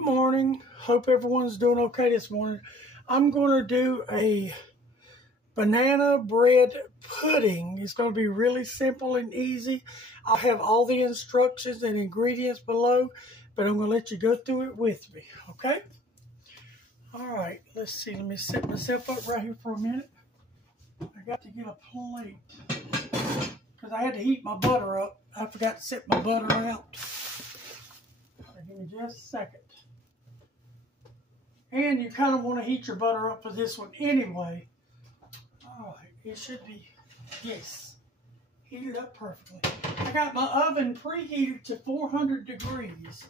Good morning. Hope everyone's doing okay this morning. I'm going to do a banana bread pudding. It's going to be really simple and easy. I'll have all the instructions and ingredients below, but I'm going to let you go through it with me, okay? All right, let's see. Let me set myself up right here for a minute. I got to get a plate because I had to heat my butter up. I forgot to set my butter out. Give me just a second. And you kind of want to heat your butter up for this one anyway. All right, it should be, yes, heated up perfectly. I got my oven preheated to 400 degrees.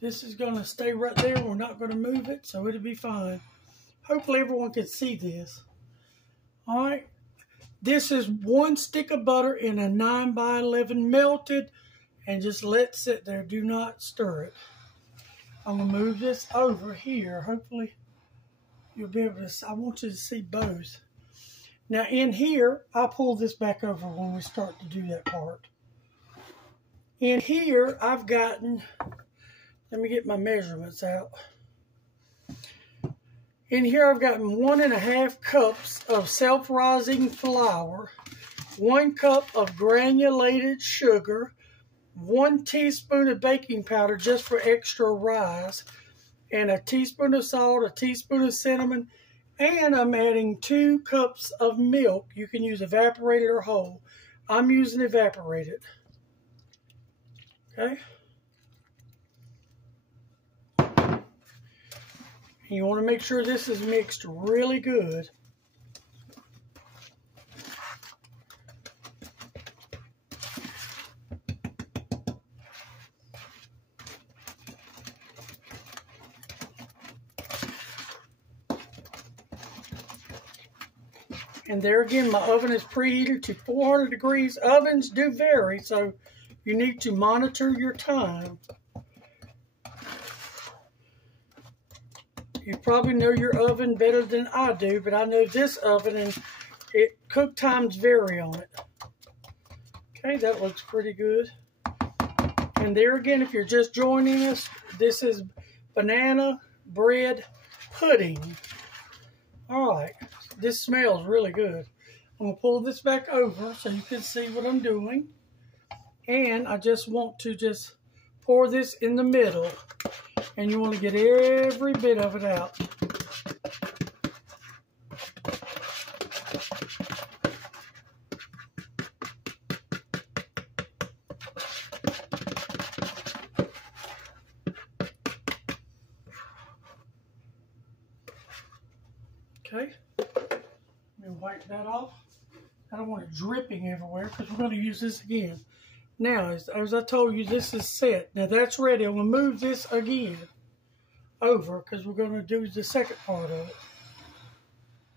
This is going to stay right there. We're not going to move it, so it'll be fine. Hopefully everyone can see this. All right. This is 1 stick of butter in a 9 by 11 melted, and just let it sit there. Do not stir it. I'm going to move this over here. Hopefully you'll be able to, I want you to see both. Now in here, I'll pull this back over when we start to do that part. In here, I've gotten, let me get my measurements out. In here, I've gotten 1.5 cups of self-rising flour, 1 cup of granulated sugar, 1 teaspoon of baking powder just for extra rise, and a teaspoon of salt, a teaspoon of cinnamon, and I'm adding 2 cups of milk. You can use evaporated or whole. I'm using evaporated. Okay. You want to make sure this is mixed really good. And there again, my oven is preheated to 400 degrees. Ovens do vary, so you need to monitor your time. You probably know your oven better than I do, but I know this oven, and cook times vary on it. Okay, that looks pretty good. And there again, if you're just joining us, this is banana bread pudding. All right, this smells really good. I'm going to pull this back over so you can see what I'm doing. And I just want to just pour this in the middle. And you want to get every bit of it out. Okay. Let me wipe that off. I don't want it dripping everywhere because we're going to use this again. Now, as I told you, this is set. Now that's ready. I'm going to move this again over because we're going to do the second part of it.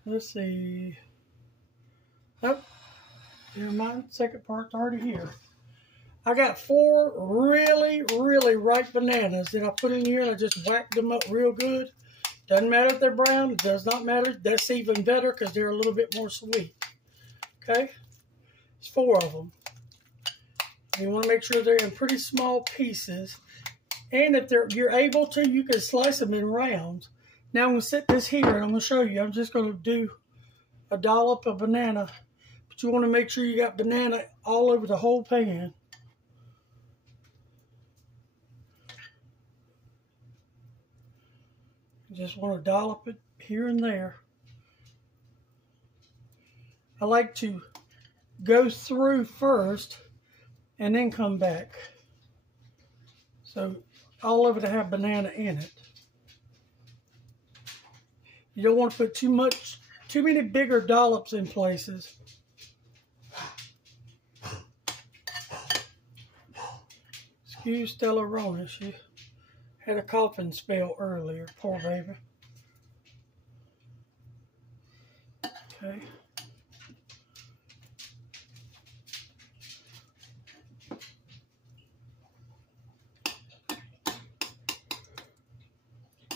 Let's see. Oh, never mind. Second part's already here. I got 4 really, really ripe bananas that I put in here, and I just whacked them up real good. Doesn't matter if they're brown. It does not matter. That's even better because they're a little bit more sweet. Okay? It's 4 of them. You want to make sure they're in pretty small pieces. And if you're able to, you can slice them in rounds. Now I'm going to set this here and I'm going to show you. I'm just going to do a dollop of banana. But you want to make sure you got banana all over the whole pan. You just want to dollop it here and there. I like to go through first and then come back. So all of it have banana in it. You don't want to put too many bigger dollops in places. Excuse Stella Rona, she had a coughing spell earlier, poor baby. Okay.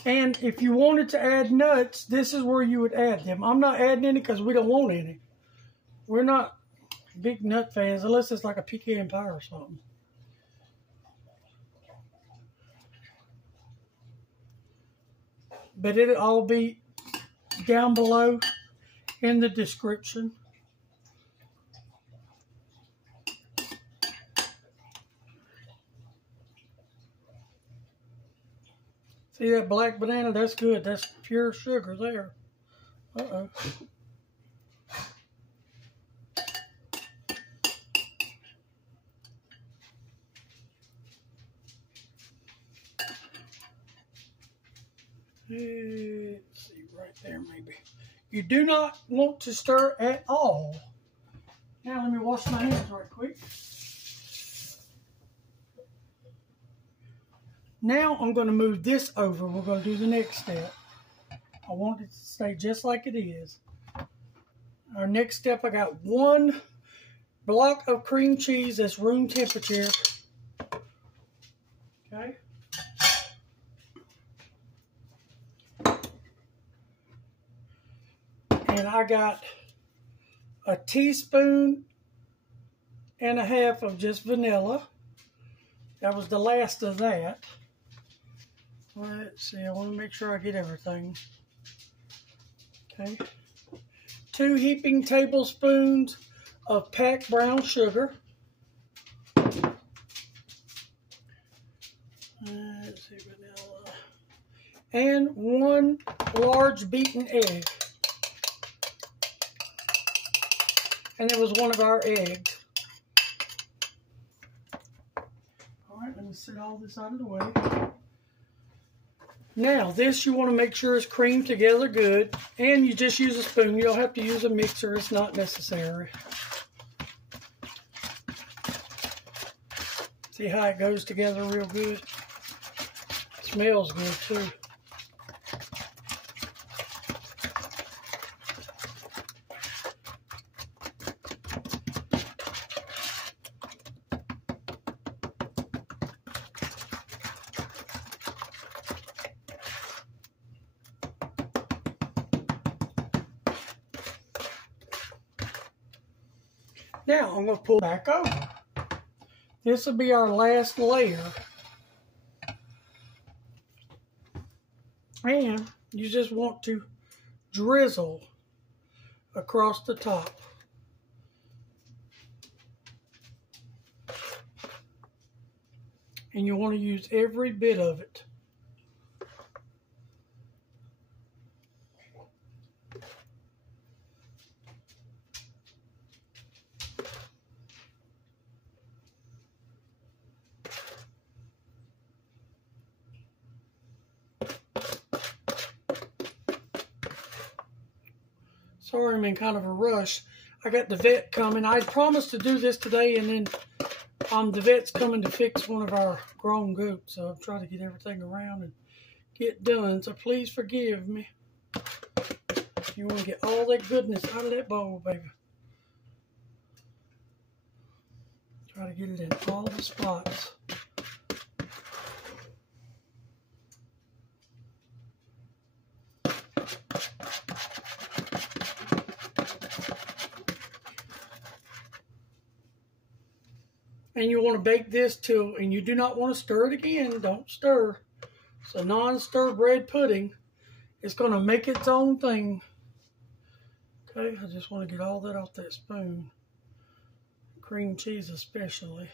And if you wanted to add nuts, this is where you would add them. I'm not adding any because we don't want any. We're not big nut fans unless it's like a pecan pie or something. but it'll all be down below in the description. See that black banana? That's good. That's pure sugar there. Uh-oh. Let's see, right there maybe. You do not want to stir at all. Now let me wash my hands right quick. Now I'm going to move this over. We're going to do the next step. I want it to stay just like it is. Our next step, I got 1 block of cream cheese that's room temperature. Okay. And I got a teaspoon and a half of just vanilla. That was the last of that. Let's see, I want to make sure I get everything. Okay. 2 heaping tablespoons of packed brown sugar. Let's see, vanilla. And 1 large beaten egg. And it was one of our eggs. All right, let me set all this out of the way. Now, this you want to make sure is creamed together good. And you just use a spoon. You don't have to use a mixer. It's not necessary. See how it goes together real good? It smells good too. Now I'm going to pull back over. This will be our last layer. And you just want to drizzle across the top. And you want to use every bit of it. Sorry, I'm in kind of a rush. I got the vet coming. I promised to do this today, and then the vet's coming to fix one of our grown goats. So I'm trying to get everything around and get done. So please forgive me. You want to get all that goodness out of that bowl, baby. Try to get it in all the spots. And you want to bake this till, and you do not want to stir it again. Don't stir. It's a non-stir bread pudding. It's going to make its own thing. Okay, I just want to get all that off that spoon. Cream cheese especially.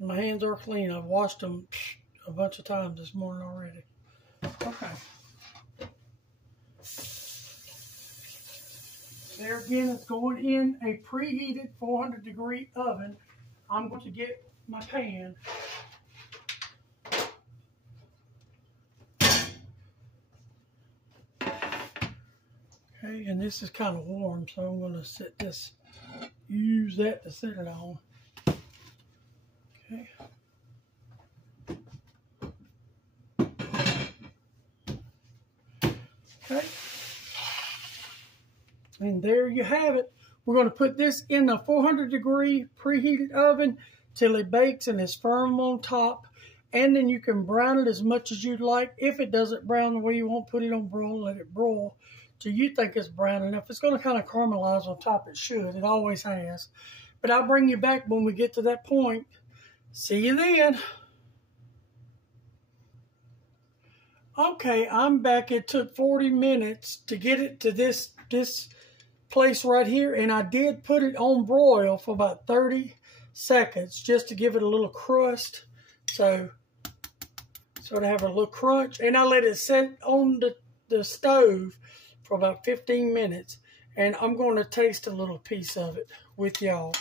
And my hands are clean. I've washed them a bunch of times this morning already. Okay. There again, it's going in a preheated 400-degree oven. I'm going to get my pan. Okay, and this is kind of warm, so I'm going to set this, use that to set it on. Okay. Okay. And there you have it. We're going to put this in a 400-degree preheated oven till it bakes and is firm on top. And then you can brown it as much as you'd like. If it doesn't brown the way you want, put it on broil, let it broil till you think it's brown enough. It's going to kind of caramelize on top. It should. It always has. But I'll bring you back when we get to that point. See you then. Okay, I'm back. It took 40 minutes to get it to this place right here, and I did put it on broil for about 30 seconds just to give it a little crust, so to have a little crunch. And I let it sit on the stove for about 15 minutes, and I'm going to taste a little piece of it with y'all.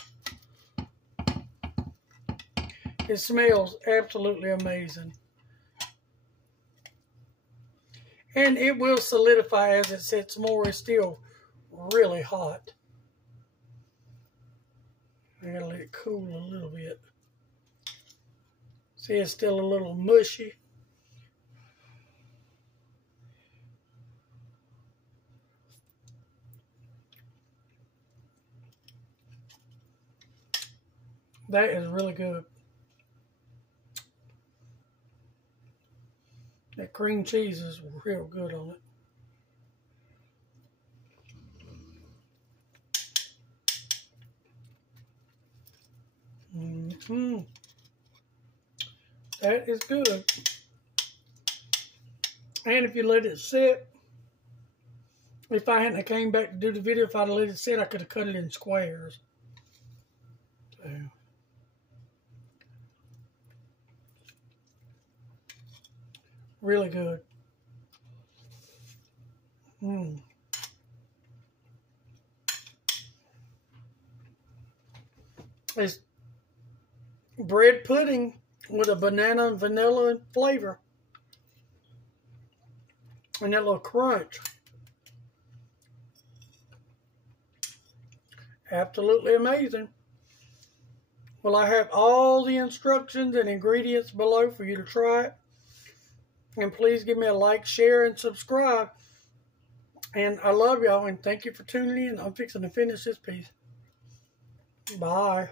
It smells absolutely amazing. And it will solidify as it sits more. It's still really hot. I gotta let it cool a little bit. See, it's still a little mushy. That is really good. That cream cheese is real good on it. That is good. And if you let it sit, if I hadn't came back to do the video, if I'd let it sit, I could have cut it in squares. So. Really good. It's bread pudding with a banana and vanilla flavor. And that little crunch. Absolutely amazing. Well, I have all the instructions and ingredients below for you to try it. And please give me a like, share, and subscribe. And I love y'all, and thank you for tuning in. I'm fixing to finish this piece. Bye.